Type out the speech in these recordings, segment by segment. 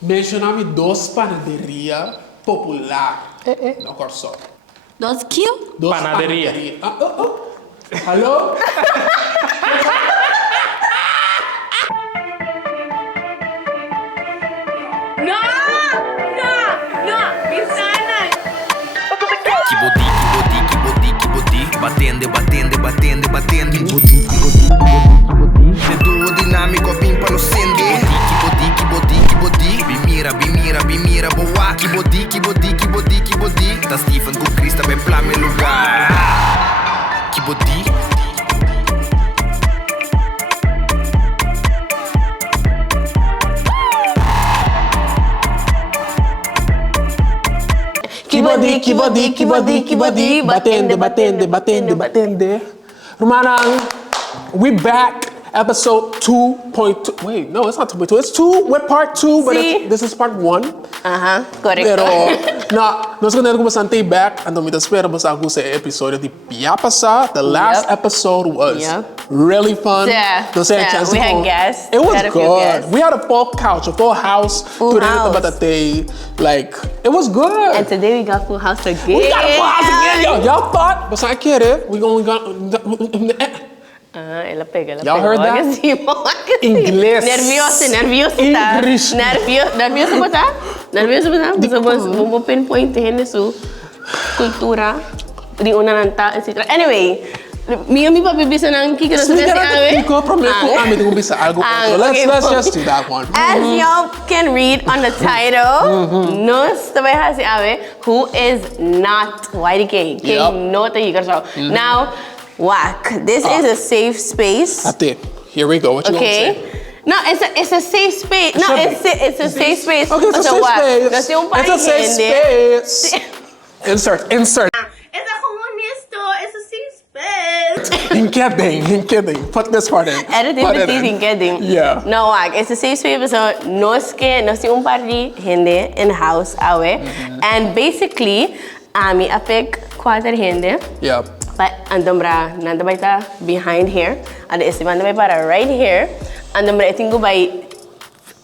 Mencionavi duas panaderias populares no Korsou. Dos kill? Duas Panaderia. Hallo? No! Bisana! Kibodi, batende. De duo dinâmico, pimpa no sende. Kibodi, bimira, boa. Kibodi. Da Stephen com Kriizz também plá meu lugar. Kibodi. Kibodi, batende. Romanang, we back. Episode 2.2. Wait, no, it's not 2.2. It's 2. We're part 2, but this is part 1. Correct. Pero, nós quando começamos a back, então me espera basta algum episódio de piapasa. The last episode was really fun. We had guests. It was good. We had a full couch, a full house. Full house. Like, it was good. And today we got full house again. We got a full house again, yo. Y'all thought, basta kere, we only got... Ela pega. Y'all heard that? Inglês. Nervioso. English. Nervioso botar? Vamos pinpoint nisso. Cultura. Di una nanta, etc. Anyway, mi papi bisa nang kika na sa Let's just do that one. As y'all can read on the title, nos tabay si Ave, who is not YDK. King no tayo Korsou. Now, whack. This is a safe space. Ate, here we go. What you gonna say? No, it's a safe space. No, it's a safe space. Okay, it's a safe space. It's a safe space. Insert. It's a comunisto. It's a safe space. Hinkidding. Put this part in. Editing the hinkidding. Yeah. No, wag. It's a safe space. So, nos yung party hindi in house awe. And basically, ami apik quarter hindi. Yep. But andombra nandabay ta behind here. And is mandabay para right here. Andombra itingo by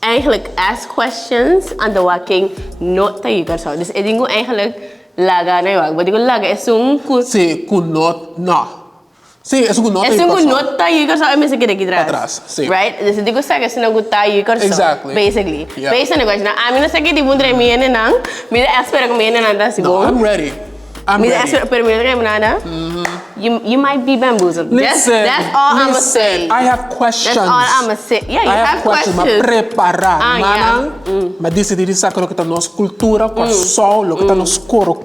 eigenlijk ask questions and the walking not tayo Korsou. Dus itingo eigenlijk laga na yung wag. Badi ko laga esung kun. Sí, kunot na. Sí, es kunot tayo Esung Korsou. kunot tayo Korsou ay may sakit Atras, sí. Right? Dus hindi ko saga sinagot tayo Korsou. Exactly. Basically. Yeah. Based on the question. Amin na sakit ibundre mi yan nang. Mira espera ko mi yan nang tas No, I'm ready. Pero mira kayo nada. You might be bamboozled. Listen, that's all I'ma say. I have questions. That's all I'ma say. Yeah, you have questions. Prepara. Manang, madecidi sa lo que tá nos cultura, Korsou, lo que tá nos coro,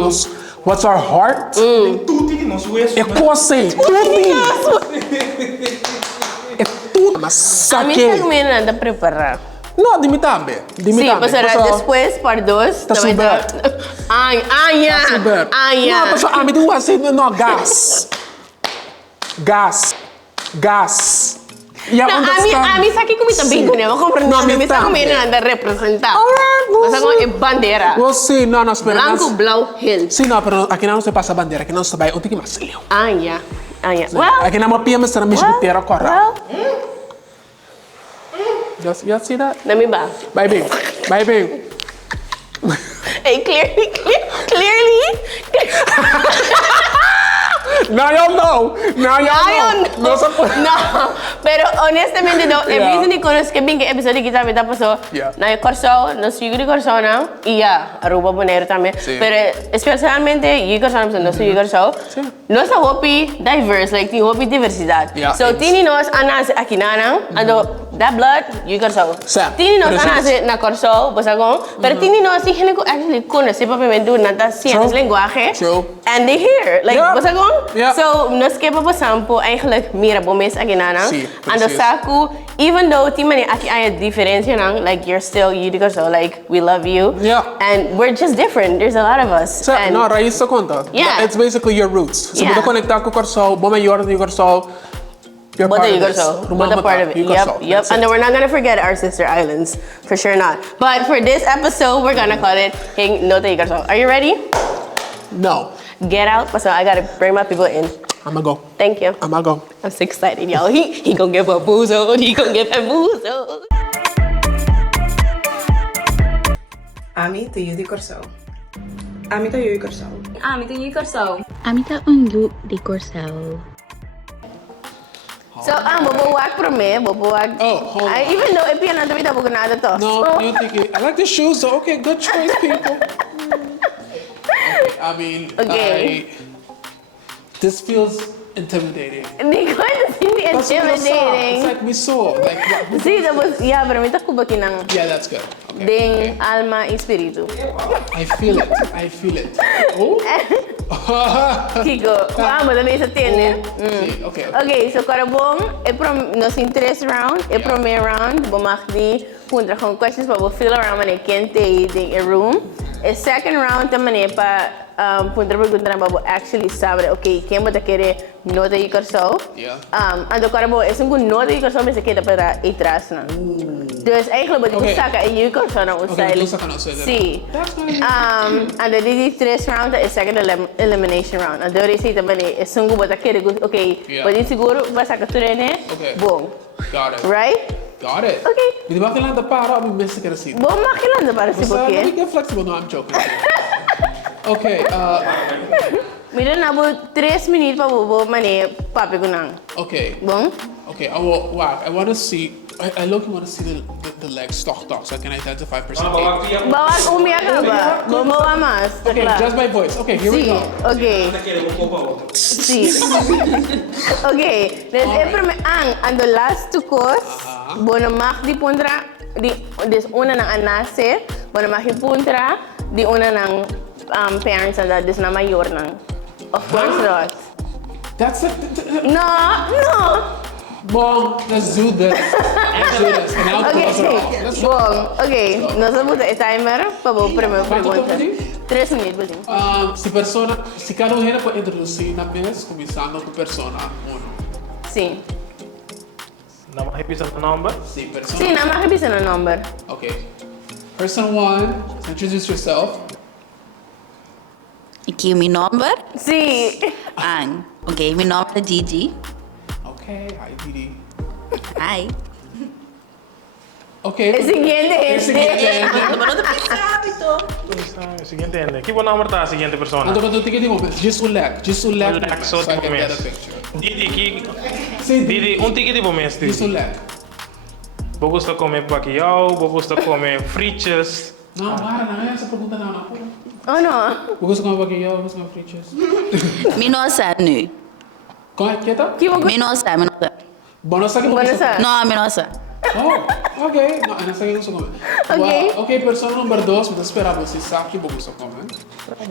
nos what's our heart? Tutti nos huesos. É coisa, tudo. É tudo. Mas A mí saque. está comiendo nada preparar. No, dimitambe. Sí, pues ahora después, por dos. Tá super. Ya. No, pero a mí tu assim, no, gas. Yeah, No, a mí saqué como también con eso, comprendo. A mí está comiendo nada representado. O sea, como en bandera. Well, sí, no, espera. Blanco, blau, hill. Sí, no, pero aquí no se pasa bandera, aquí no se va a utilizar más lío. Ya. Well, Aquí no me pide me estar misbitera corra. You see that? let me back. Baby. Hey, clearly. Now y'all know. No, pero honestamente no. El reason ni conozco que bien que episodio kita me pasó. Na Korsou, no sigo de Korsou na. Y ya, Aruba poner también. Pero especialmente yo Korsou no soy Korsou. No es hopi diverse, like tiene hopi diversidad. So tini nos anas aquí nana, ando that blood you Korsou. Tini nos anas na Korsou, pues algo. Pero tini nos si gente actually conoce papiamento nata ciencias lenguaje. And they hear like pues algo. So nos que pa sampo eigenlijk mira bomes aquí nana. Ando saku even though timani aki ay diferencia nang like you're still you Korsou like we love you. And we're just different. There's a lot of us. No, raíz sa conta. It's basically your roots. So, conectar con Korsou, bom mayor de Korsou. You're part of this. Both part of it. Yep. And then we're not gonna forget our sister islands. For sure not. But for this episode, we're gonna call it King No Te Korsou. Are you ready? No. Get out. So I gotta bring my people in. I'ma go. Thank you. I'ma go. I'm so excited, y'all. He gonna get bamboozled. He gonna get bamboozled. Ami to you di Korsou. Ami to you Korsou. Ami to you Korsou. Ami ta unyu di Korsou. So, bobuwag pro me, bobuwag. Oh, hold on. Even though if yan nato bitaw nada to. No, you're thinking, I like the shoes, so okay, good choice, people. Okay, I mean, Okay. this feels intimidating. Hindi ko hindi That's what I saw. It's intimidating. like we saw. Like, what? Sí, tapos, yeah, pero may tako ba kinang Yeah, that's good. Okay. ding alma espiritu. I feel it. I feel it. Oh. Kiko, madami sa tiene. Sí, okay. Okay, so karabong, nos interest round, primer round, bumakdi, punta kung questions pa, fill around man kente ding a room. A second round tamane pa punta pergunta na babo actually sabe, okay, quem bota kere nota y Korsou. Yeah. Ando karabo, es un nota y Korsou me se queda para atrás na. Dus eigenlijk bota Okay. saka y Korsou na usay. Okay, saka na usay. Sí. That's fine. Ando di tres round is second elimination round. Ando ri si tamane es un bota kere okay, Yeah. bota siguro basta ka turene. Okay. Boom. Got it. Right? Got it. Okay. Hindi ba kailangan na para o may ka receipt? Boom makilanda para si Basta, let me Boke. get flexible. No, I'm joking. Okay, Mira na bo 3 minutos pa bo mane papi ko nang. okay. Bom? Okay, I want to see, I look, want to see the legs stock so I can identify person. Bawal umiyak ka ba? Bumawa mas. Okay, Takla. just my voice. Okay, here we Sí, go. okay. Sí. Okay. Ando last two course. Bueno, mak di puntra des una ng anase. Bueno, mak di puntra di una ng parents and des na mayor ng. Of course not. That's it. No. Mom, let's do this. Let's do this. And I'll Okay. close it off. Let's go. Bom, okay. Nasa buta timer pa bo primeira Quanto pergunta. tempo 3 minutos. Se cada um pode introduzir na mesa, começando com persona 1. Sim. Nama episode number? Sim, persona. Sim, na makikita na number. Okay. Person 1, introduce yourself. Aqui o meu nome. Sim. Ok, meu nome é Gigi. Okay, hi Didi. Hi. Okay. Siguiente. Siguiente ende. Que bom número tá a seguinte persona? Ando com ticket de momento. Just select Select so I can get a momento. picture. Didi, um ticket de momento. Just select. Vou gostar comer bacalhau, vou gostar comer fritas. Não, não é essa pergunta não. Oh no. Eu gosto de comer bacalhau, eu gosto de comer fritas. Meu nome é Nu. Como é que tá? Que bom. Meu nome é. Bonosa que Bonosa. Não, meu nome é. Oh, ok. Não, eu não sei o que eu gosto de comer. Ok. Well, ok, persona número 2, vou esperar você sabe que eu gosto de comer.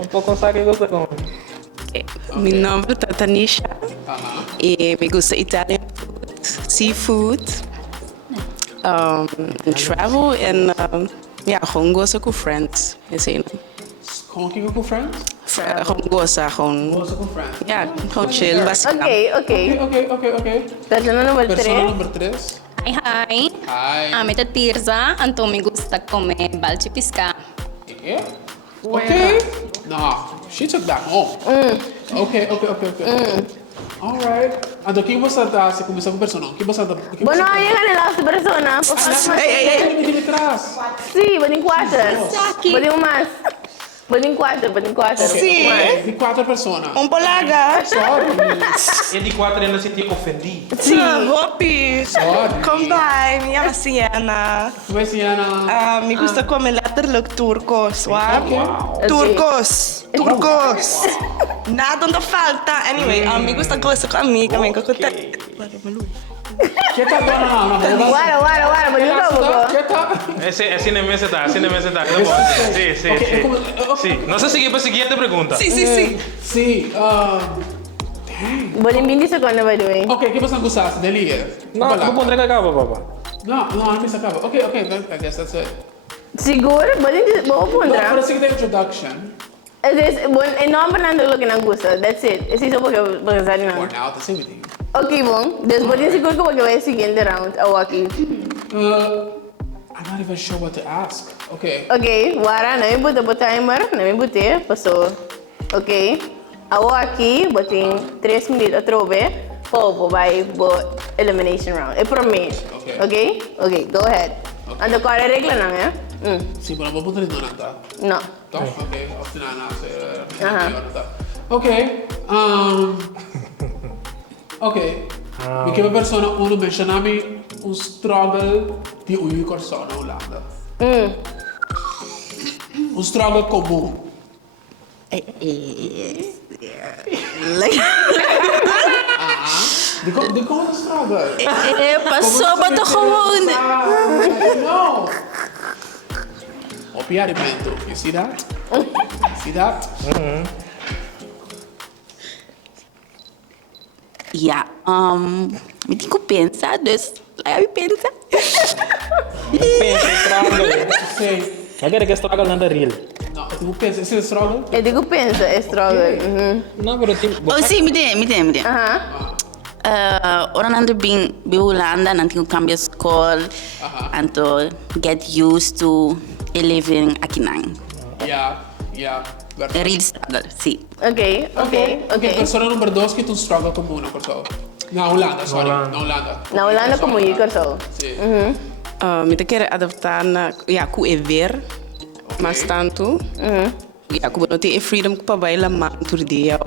Um pouco sabe que gosta comer. Meu nome é Tanisha Aham. e me gusta Italian food, seafood, travel and gewoon gosta com friends. Assim, Como que com friends? gewoon gosta, gewoon Gosto com friends. gewoon chill, basicamente. Ok. Persona número Persona 3. número 3. Hi. Hi. Ami to Tirza. Anto me gusta comer balde pisca. Okay. Okay. No, she took that home. Okay. Alright. Ando, quem você tá se começar com persona? Quem você tá? Bueno, ahí gana la otra persona. Por favor. Ei, atrás. Sí, botin 4. Botin más. Botin 4. Sim. De 4 personas. Polaga. Sorry. E de 4 ainda se tinha ofendido. Sim. Hopi. Sorry. Come by, me llamo Sienna. Como é Sienna? Me gusta comer letterlijk turcos, wow. Okay. Turcos. Nada não falta. Anyway, me gusta coisa com a amiga, me gusta. Que tá dona? Guara, botin todo. Que tá? Esse nem me está. Sim. Sí. No sé si para a siguiente pergunta. Sim. Sim. Botin 20 segundos, by the way. Ok, que você gostasse dele? No, vou pôr que acaba, papá. Não, não se acaba. Ok, I guess that's it. Seguro? Botin Não, pundra. para seguir the introduction. El nombre nando lo que nos gusta. That's it. Es eso porque sabe For nada. now, the same thing. Ok, bom. Después botin seguro que porque vai siguiente round. Ou aqui. I'm not even sure what to ask. Okay. Ok, guara, não me botou timer. Não me botei. Passou. Ok. Ou aqui, botin 3 minutos a trove. Pô, vai pro elimination round. É para mim. Ok. Ok, go ahead. Ando qual é a regra, não é? Sì, ma non può dire non andare. No. Ok, ottenana, Aha. Ok, ok. Mi chiama persona uno mencionami un struggle di un Korsou in Olanda. Un struggle comune. Di come un struggle? Passou, bota gewoon. No. Oppiarimento. You see that? See that? Ja, me digo pensa, dus laat me pensa. Pensa, struggle. Sei. Magari che struggle non è real. No, tu pensi, esse struggle? Eu digo pensa, é struggle. No, però ti... Oh, sim, me tem. Orang nanti bing Holanda nanti eu cambio school, anto get used to living aqui nang. Ja, Real struggle, sim. Ok. Persona numero 2 che tu struggle comune, Korsou. No, Holanda, sorry. No, Holanda. Na Holanda como je Korsou. Sì. Me te quer adaptar na ku e ver, mas tanto ku não tem freedom para bailar mais todo dia.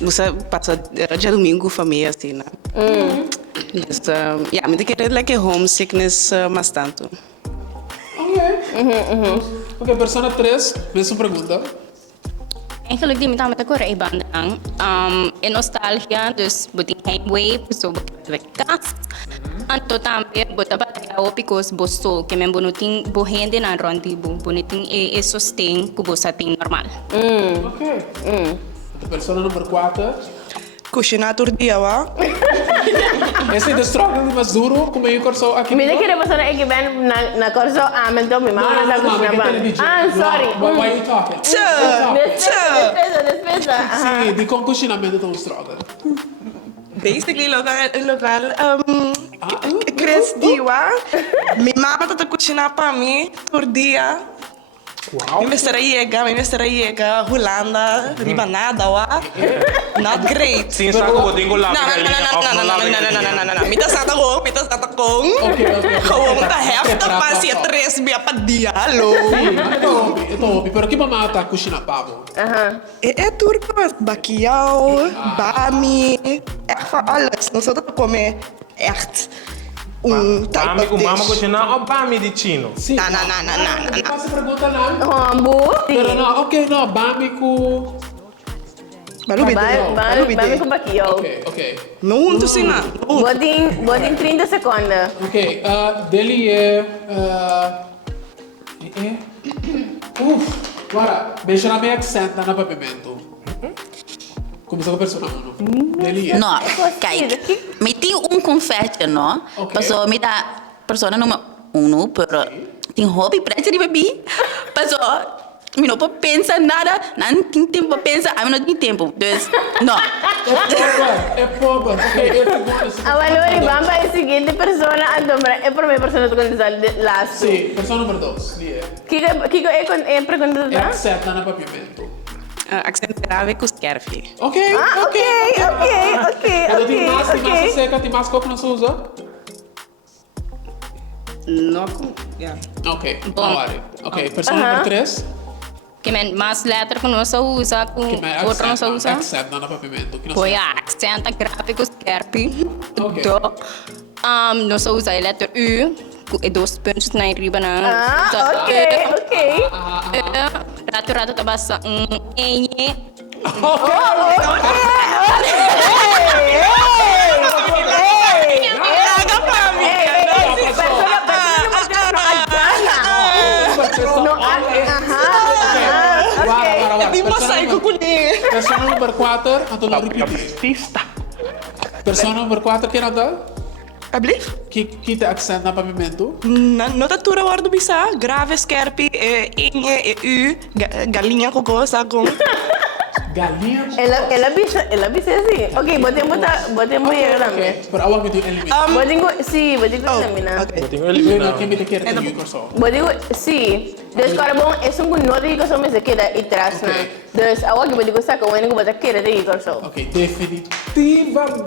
Você passa já domingo família assim, né? Me te quer like homesickness mas tanto. Ok, persona 3, mesma pergunta. Eigenlijk die met de Korea bandang. En nostalgia, dus buting heimwee, so bekas. Anto tambe bota batao because bosto que men bonuting bohende na ròndu bonuting e sostém ku bosating normal. Ok. Persona numero 4. Cucina todo dia, wa? Esse é o struggle mais duro, como é o Korsou aqui. Me que persona que ben na Korsou amento mi mama na cozinha ba. Sorry. Why are you talking? Despesa. Sì, di con cucinamento è un struggle. Basically, local, Kriizz diwa. Mi mama tata cucina para mim todo dia. Wow. Mi mester llega, Holanda, riba nada, wa? Not great. Sin sako ko dingo lang. No. Mita sata ko. Ok. Gewoon de helft pas je tres via per dia, hallo. Sì, è top. Però chi mamma sta cucina pavo? É turcos, bacalhau, bami, echt van alles. Não só dat comer echt type Bami of com mama dish. cucina o bami di chino. Sì. No. Quasi pergunta não. Hambu. Però no, ok, no, bami cu... Bami com baquio. Ok. Não, tu sim, não. Botin 30 segundos. Ok, dele é... Guarda, beija na minha accent na pavimento. Começou com a persona 1. Dele é... No, kijk, me tem confete, no? Ok. Paso me dá persona número 1, pero tem hobby para de bebi. Paso me não pode pensar nada, não tem tempo para pensar, a mim não tem tempo. Dus, no. É pobre. Ok, Avalori bamba é a seguinte persona andombra é por minha persona com last. Sì, persona numero 2. Lì è. Kiko é pergunta È accent na pavimento. Accent grave com scarfi. Ok. Ok. Ti massa seca, ti masco que não se usa? Não, Ok, vale. Ok, persona número 3. Que men mas letra que não se usa, com outro não se usa. Accent na pavimento. Foi a accent gráfico scarpi. Ok. Não se usa a letra U, com 2 pontos na riba na. Ok. Rato tá basta enye. Di mosaico com ele. Persona numero 4, atau lo repeat. Artista. Persona numero 4, que nada? Alsjeblieft. Kita accent na pavimento. Notatura waardo bisa, grave scherpi, inge, u, galinha cocosa com... Galinha. Ela bisa assim. Ok, botemos eu também. Pero awak itu eliminá. Botingo eliminá. Botingo Lembra eliminá. que me te quer ter Korsou. Botingo, sim. Dus carbon é um nota que só me se queda e traz na. Dus awak botingo saca o ene que bota queda de Korsou. Ok,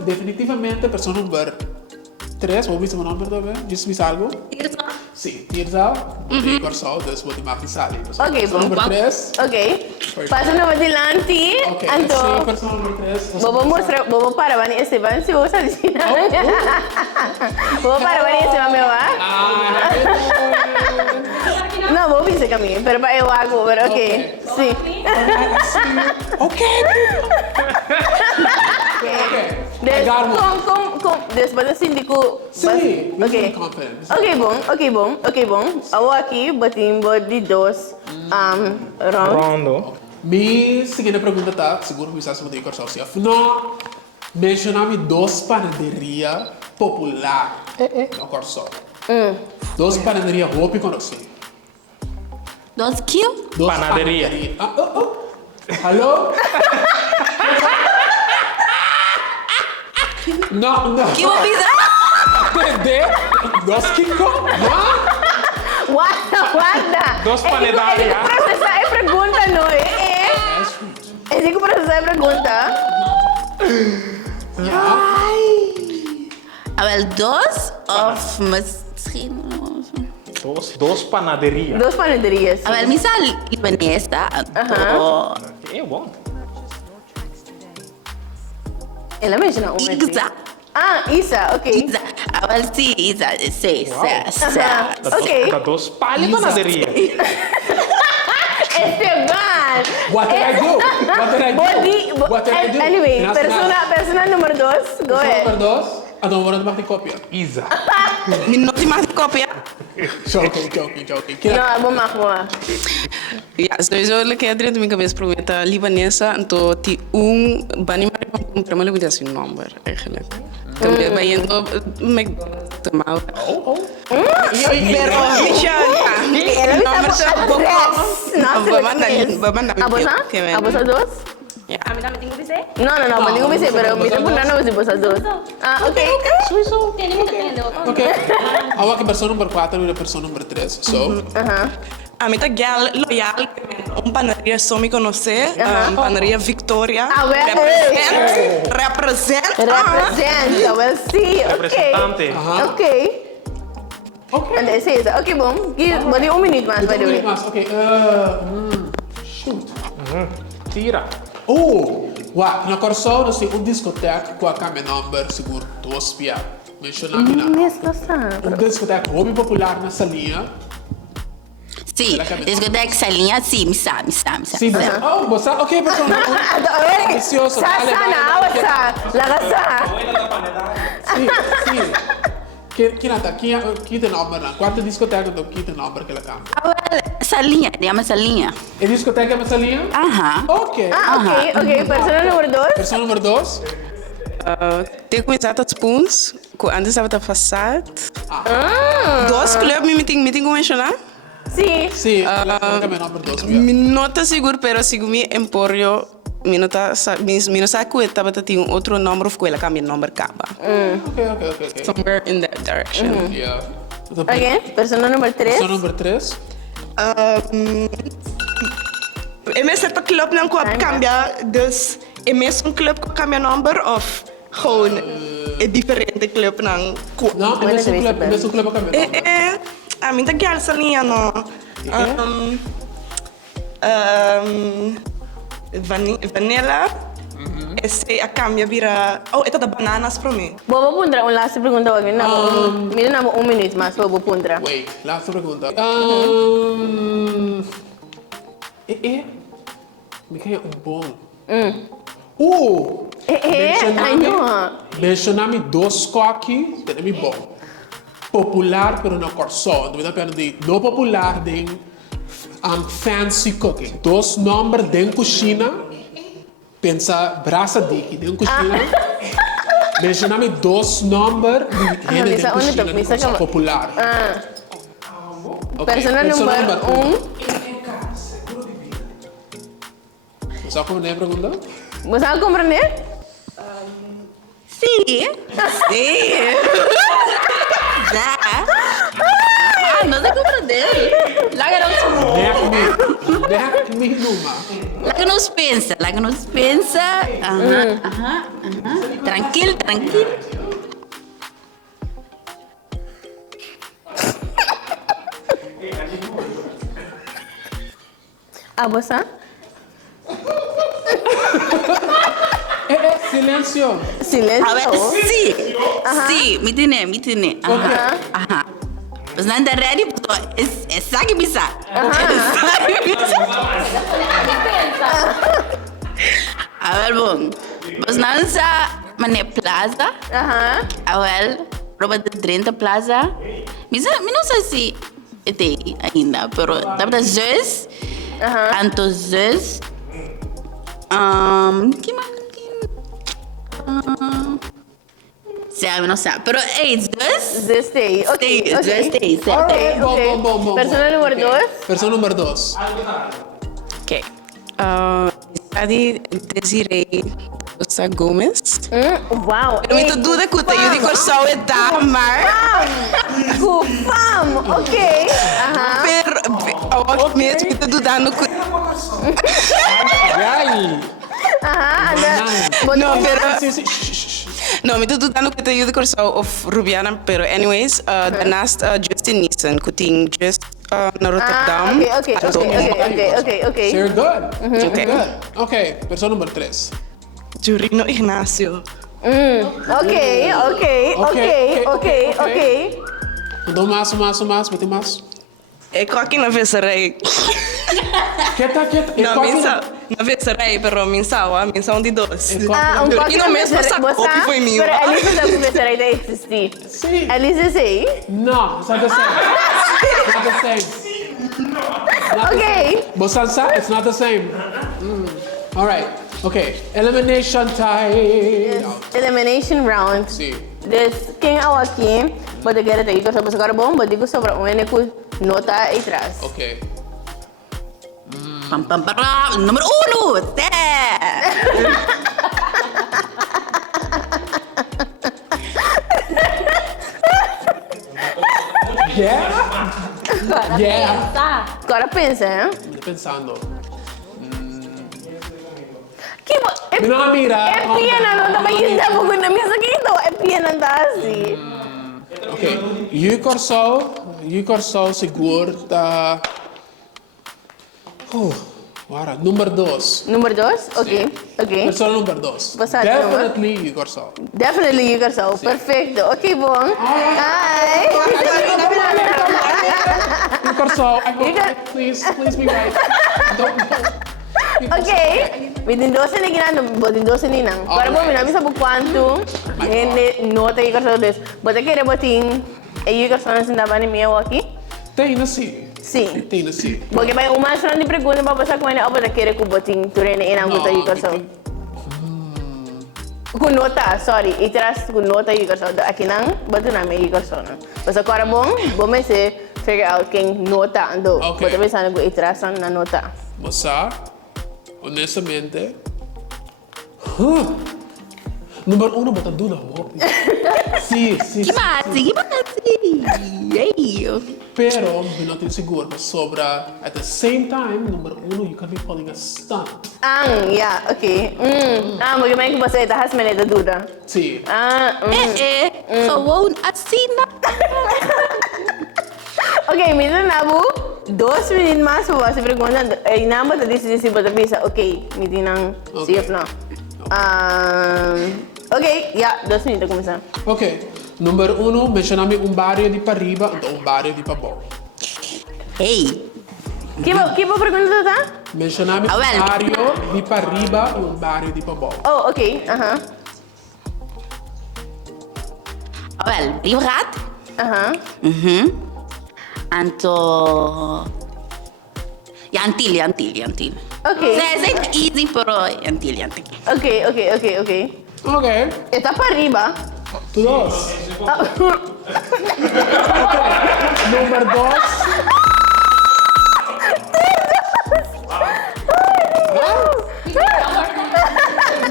definitivamente persona número 3, vou ver se meu nome também. Diz algo? Sim, Tirza, botei Korsou, dus botei Mapisali. Ok, bom. Número 3. Ok. Passa no adiante. Ok, Então, persona número 3. vou mostrar, vou para Vani Esteban, se você adicionar. Vou para Vani Esteban, meu Não, vou vir caminho, pero para eu hago, pero ok. Sim. Ok. Después do síndico. Sim, ok. Ok, bom. Eu aqui botimbo de 2 round. Róndu. Mi seguinte pergunta tá, seguro que você sabe de Korsou. Se afinal, mencionar-me 2 panaderias populares no Korsou. 2 panaderias roupa conhecidas. 2 quilos? Panaderia. Alô? Não. Que vou pisar? Entendeu? 2 kiko? Guarda! 2 panaderias. Processar é pergunta, não é? É que processar é pergunta. Wel, 2 of misschien... 2 panaderias. 2 panaderias. Wel, misal libanesa. É bom. Ela menciona uma. Pizza. Isa, ok. Pizza. Wel, sim, Isa. Sim. Ok. Da 2 panaderias. Esteban! What did I do? What did I do? Anyway, persona número 2, go ahead. Número 2, a número de mais cópia. Isa. Não tem mais cópia. Joking. Não, vou marcar. Sowieso lekker dentro da minha cabeça probeer libanesa, então tem bani maar para uma libanesa assim number eigenlijk. Também vai indo McDonald's tomar. Pero Ela me tá Abos a 2? A mí también tengo que ser. No, me tengo que decir, pero me estoy preguntando si vos a 2. Ok. Tenemos que tener Ok. Agora que persona número 4 e persona número 3. So, A mí está gal loyal, panadería Somi conocer, panadería Victoria. Representa, well, sí, Representante. Ok. And sí, ok, bom. Bom, um minuto mais, by the way. Ok. Shoot. Tira. Na Korsou nós temos discoteca com a câmera number seguro 2 pia. Mencionamos na. Discoteca hobby popular na salinha. Sim, discoteca salinha, sim, me sabe. Sim, você. Ok, persona. Delicioso. Sasana, what's Lagasa. Sim. Que tem number na quarta discoteca do que tem number que ela cama. Salinha, chama salinha. É discoteca na salinha? Ok. Ok. Persona número 2? Persona número 2? tem começado a spoons, que antes estava a façade. 2 clubes me tem que mencionar? Sim. Sim, discoteca é número 2. Me nota seguro, pero sigo me emporio. Mi no sa kueta but tem outro número of kuela kami number kaba. Ok. Somewhere in that direction. Yeah. Ok, persona número 3? Persona número 3? É mesmo que club não cambia, dus é mesmo club que cambia number of gewoon é diferente club não. Não, é mesmo clube a câmera. A mim tá gal salinha no. Vanilla. Esse a cambia vira. Esta da bananas para mim. Vou pondre uma last pergunta aqui. Me dá um minuto mais, vou pondre. Wait, last pergunta. Me cai bom. Mencionar-me 2 coques, tem bom. Popular, pero não Korsou. Não dá de não popular, de fancy cooking. 2 nomes de cozinha. Pensa brasa de cozinha. Mencionar-me 2 nomes de cozinha popular. Persona número 1. Você compreende a pergunta? Você vai compreender? Sim. Já. Não sei compreender. Lá Deja me numa. Lá que nos pensa. Tranquilo. basá? Silencio. Silêncio. A ver, sí. Sí, me tiene. Ajá. Pues no anda ready, es saka bisa. A ver, bom. Pues no anda mané plaza. Ajá. A ver, roba de 30 plaza. Misa, não sei se tem ainda, pero dá para zus. Tanto zus. Que mais? Sabe, não sabe. Pero, hey, zus. Zestei. Ok. Zestei, certo. Ok. Bom. Persona número 2. Persona número 2. Ok. Study Desiree Rosa Gomes. Wow. Eu me dúvida que o teu de Korsou é da Mar. Fam. Ok. Aham. Pero, mesmo me dudando que... Ai. Ajá. No, pero... Sim. No, me dudando que o teu de Korsou of Rubiana, pero anyways, daarnaast Justin Nielsen, que tem just na Rotterdam. Ok. You're good. Okay. Good. Ok, persona número 3. Jurino Ignacio. Ok. Dou mais, vai ter mais. É aqui na Vesserei. Quieta. Não, na Vesserei, pero minsawa de doce. Ah, um E no mesmo essa copy foi minha. Pero Elisa sabe que será ideia existir. Sim. Elisa sei. Não, it's not the same. Ok. Bosansa, it's not the same. All right. Okay. Elimination time. Elimination round. Sim. Dus quem é aqui? Pode querer ter que sobre agora bom, pode que sobre um único nota aí atrás. Okay. Pam, número 1. Yeah. Agora pensa, hein? Pensando. Não, mira. É pena, não também está pouco na minha saquito. É pena, tá assim. Okay. You Korsou seguro tá. Agora, número 2. Número 2? Ok. Persona número 2. Basá, Definitely you Korsou. Definitely you Korsou. Perfeito. Ok, bom. Ai. You Korsou. Please be right. Don't. Ok. Bitin 12 na ginano, botin 12 ninang. Para mo minabi sa bukwanto, nota yung Korsou des. Bota kere botin, yung Korsou na sindaba ni Mia aqui? Tem na sim. Sim. Tem na sim. Porque vai uma só de pergunta para passar com ele, ou bota kere com botin, turene inang gusto yung Korsou. Com nota, sorry. Itras com nota yung Korsou. Aqui nang, boto namin yung Korsou na. Basta kora bom me se figure out quem nota ando. Okay. Bota pensando que itrasan na nota. Basá, honestamente. Número 1, bota dula. Sim. Que massa. Pero, eu não tenho seguro, mas sobra. At the same time, número 1, you can be pulling a stunt. Yeah, okay. Porque may kubasa ita has manita duda. Sim. Gewoon assina. Okay, minsan nabu, 2 minutos mais para você perguntar. E não bota disse bota bisa, okay, midi nang CF na. Okay, 2 minutos começar. Ok. Número 1, mencionami un barrio di Pariba e un barrio di Pabon. Hey. Que pergunta tá? Mencionami un barrio di Pariba e un barrio di Pabon. Oh, okay. Wel, berdat. Anto... Antilli. Okay. É easy, pero Antilli. Okay. Ok. Está para arriba. Tu 2. Número 2.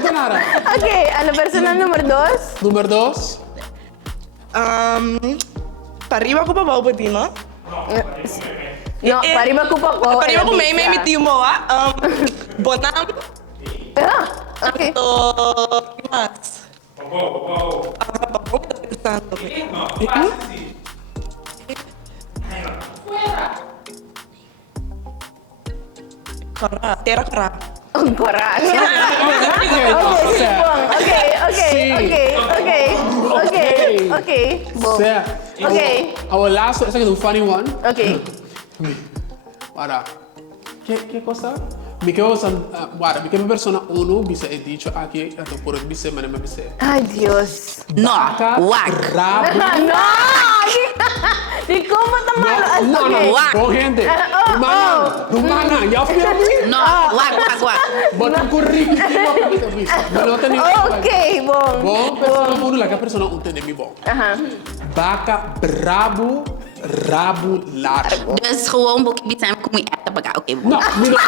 Não nada. Okay, ano persona número 2? Número 2. Para arriba ko pa ba upatin mo? No, para arriba ko pa ko. Para arriba ko may mitimo bonam. Okay. Mas. Pensando. Tera kara. Corral. Okay. Boom. Sea. Okay. Our last one, esa que es un funny one. Okay. Para. ¿Qué cosa? Mi que persona uno bisa he dicho aquí atau por bisa mana bisa. Ay, Dios. No, whack. Rabu. No. Di cómo tan malo. No, whack. Bom gente. Rumana, ya fui a mí. No, whack. Botón currículo kita bisa. Belota ni. Okay, bom. Bom, persona uno la que persona un tem mi bom. Ajá. Baka brabo, rabo largo. Dus gewoon boek die zijn kom je eten baga. Oké. No, mira.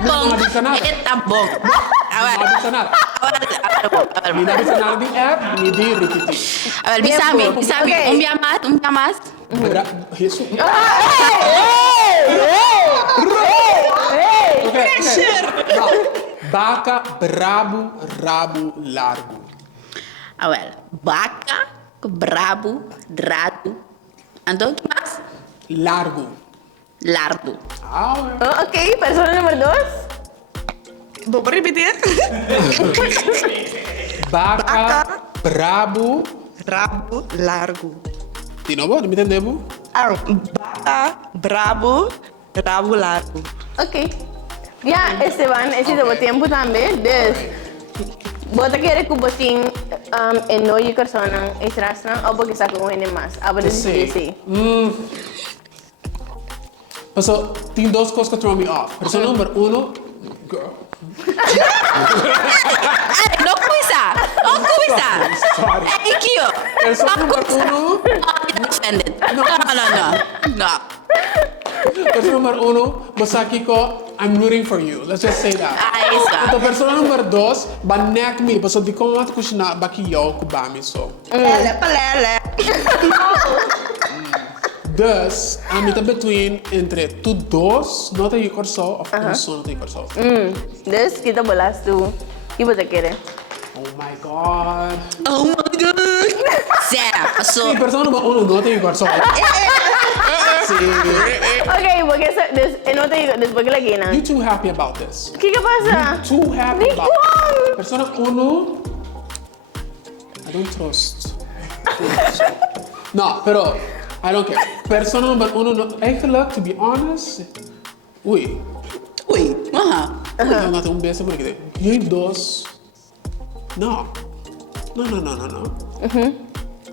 Não bisa nada. Eta bom. Não bisa nada. Tidak bisa nada di app, ni di rikiti. Awal bisa mi. Okay. Umbiamas. Jesus. Okay. No. Baka brabo, rabo largo. Awal. Baka, brabo, rato. Ando que mais? Largo. Lardo. Okay, persona número 2. Vou repetir. Baka, brabo. Rabo largo. De novo, não me entendemos? Baka, brabo, rabo largo. Okay. Ya, Esteban, esse deu tempo também. Bota querer que botin enoji persona extrastra ou porque saca um mais. Abra esse. So, tem duas coisas que throw me off. Persona número uno, girl. Não começar. Sorry. É aqui, ó. Persona número uno. Offended. No. Persona número uno, masaki ko, I'm rooting for you. Let's just say that. Isa. Então, persona número dos, banek me. Paso, di ko mat kushina baki yo kubami so. Lele, palele. Dus, a mitad between entre tu dos, no te Korsou, of Korsou, no te Korsou. Dus, kita bolas tu. E bota querer. Oh my God. Sarah, passou. Sí, persona número uno, no te Korsou. Sí. Okay, porque no te digo, después que la guinan. You too happy about this. ¿Qué pasa? Too happy Di about kung! Persona uno, I don't trust. No, pero I don't care. Persona number uno, no, eigenlijk, to be honest, uy. Aha. Eu não tenho um beijo por aqui. E aí, dois. No.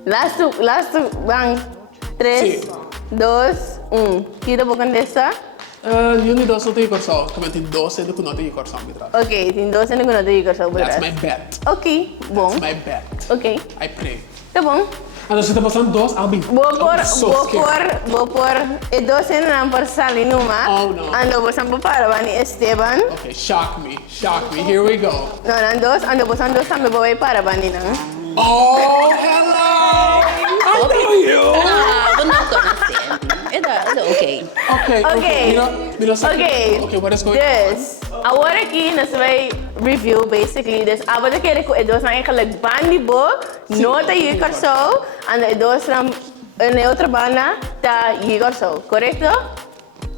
Last two, bang. 3, Sí. 2, 1. Kita bukan desa? Yung dos não tem Korsou. Como tem dois, ainda que não tem Korsou, me traz. Okay, tem 2 na kuno tayo Korsou. That's my bet. Okay, bom. That's my bet. Okay, I pray. tá bom. Ano, se tá passando dois, I'll be so scared. Vou por, e 2 na por sali numa. Oh, no. Ando por sampo para bani Esteban. Okay, shock me. Here we go. No, ando por sampo sampo bawa para bani nang. Oh, hello! I know you! Não conhecendo. É ok. Okay. Mira, Okay, what is going on? Dus, agora aqui nós vai review basically. Dus, agora quero que os dois na eigenlijk bandi bo, nota e Korsou, e os dois na outra banda tá e Korsou, correto?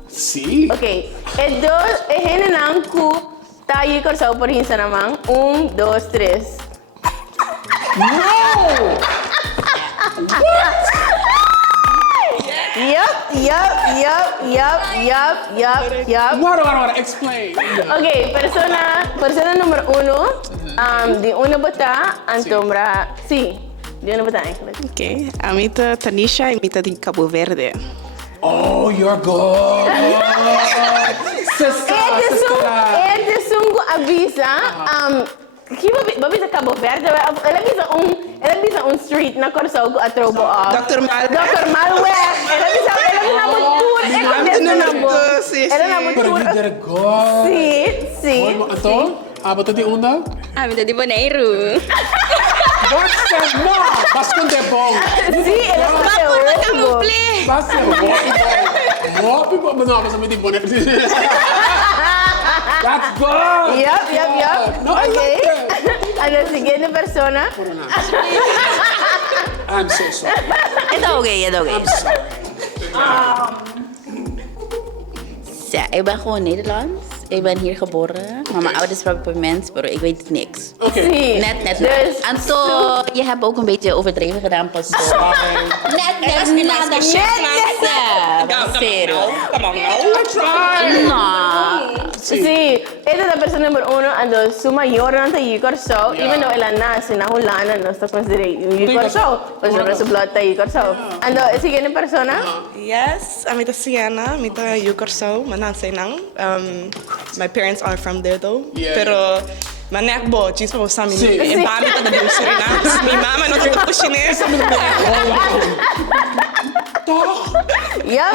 Sim. Okay. E dois, e hene nang ku tá e Korsou por hinsa namang. 1, 2, 3. No! Yup. What? Explain. Okay, persona número 1, di una bota, antombra, sí, di una bota eigenlijk. Ok. A mita Tanisha e mita de Cabo Verde. Oh, you're good. Este sungo avisa, babi sa Cabo Verde, ela bisa street na Korsou ko atrobo of. Dr. Mal. Ela bisa na tour, ela na Pero tour. you did it good. Sí. Então, bota de onda. Ah, mita di Bonaire. What's that? No! Mas quando é bom. Sí, ela bisa Camuflé. Vai ser Hopi bom. Não, mas eu me digo boné. That's good. Yup. No, I Okay. like that. Ano, siguiente persona. I'm so sorry. É ok. I'm sorry. Ja, ik ben gewoon Nederlands. Ik ben hier geboren. Maar mijn ouders spraken Purmens, maar ik weet niks. Sim. Net. Dus, En zo, je hebt ook een beetje overdreven gedaan pas. Net. Serio. Come on now. No. sí, esta es la persona número uno, ando su mayor ante y Korsou, even though ela nace na Holanda, no está considerado y Korsou, pues sobre su plata y Korsou. Ando, siguiente persona. Yes, I'm Sienna, I'm Korsou, manan senang. My parents are from there though. Yeah. Pero manek bo, cheese pa sa amin. Sí. En pami ta da Suriname. Mi mama no to pushines. Ja,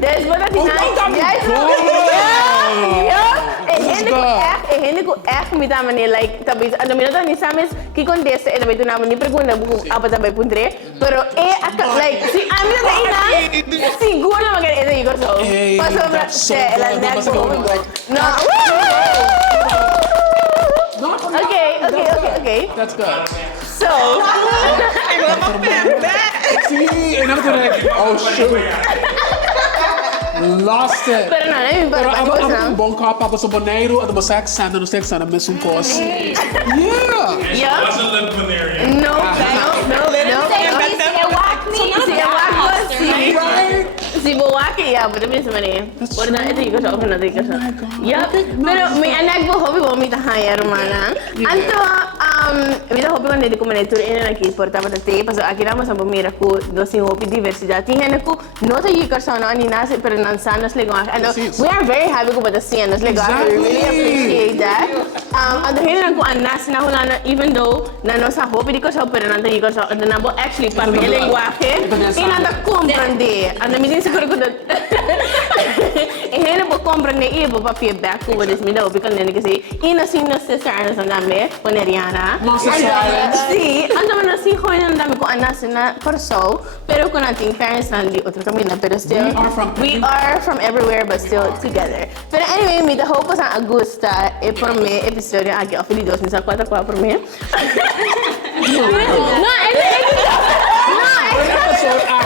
después al final, ja, gente ko echt met aan manier, like, tapos, ano minuto ni Samis, ki contesta, tapos ito naman ni pregunta, buku apa tapos puntre, pero like, si amin na ina, siguro na maganda ito yung Korsou. Pasobra, la next one. No. Okay. That's good. So, See, and I'm gonna, oh shoot. Lost it. pero no, no, Pero pero ang bom kapa pa sa Bonaire at masak sana no sek sana mesum kos. Yeah. Yeah. Wasn't lived in there yet. No. Si Bawaki, ya, pero bisa mana? Pernah itu juga soal pernah itu juga. Ya, pero may anak ko hobi mo mita haya rumana. Anto, mita hobi ko nedi ko manetur ina na kis porta pata te, paso aqui na masa mira ko dosi hobi diversidade. Tinha ko nota yi Korsou ani nasi pero nansanas lego. And we are very happy ko pata siya nas lego. We really appreciate that. Ando hina ko anas na hulana even though na no sa hobi di Korsou pero nanta yi Korsou. Ando na bo actually para mi lenguaje. Ina da comprende. Ando mi din siguro ko dat. Hina po comprende ibo pa feedback ko with this mi da hobi kan nene kasi ina sino sister ana sa dami poneriana. Sí, ando man si hoy na dami ko anas na Korsou pero ko nating parents na di otro camino pero still we are from everywhere but still together. Pero anyway, mi da hope ko sa Augusta e por me episodio aqui ofelidos ni sa 4 por me.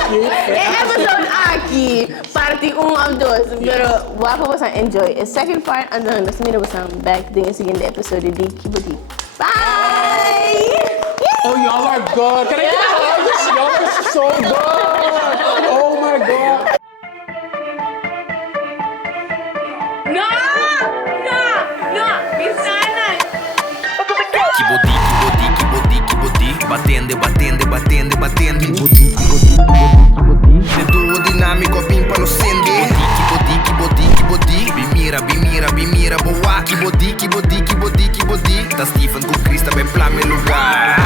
Episode aqui, parte 1 of 2, pero wako ko sa enjoy. A second part, ando nas mira ko sa back din sa seguinte episode di KBD. Bye! Oh, y'all are good. Can I get a hug? Y'all are so good. Oh my god. No! Bisanan! Kibodi, batende. De duo dinâmico pimpa no sende. Kibodi, bimira, boa. Kibodi. Da Stephen com Kriizz também plame lugar.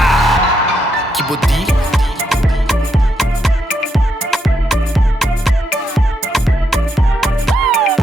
Kibodi.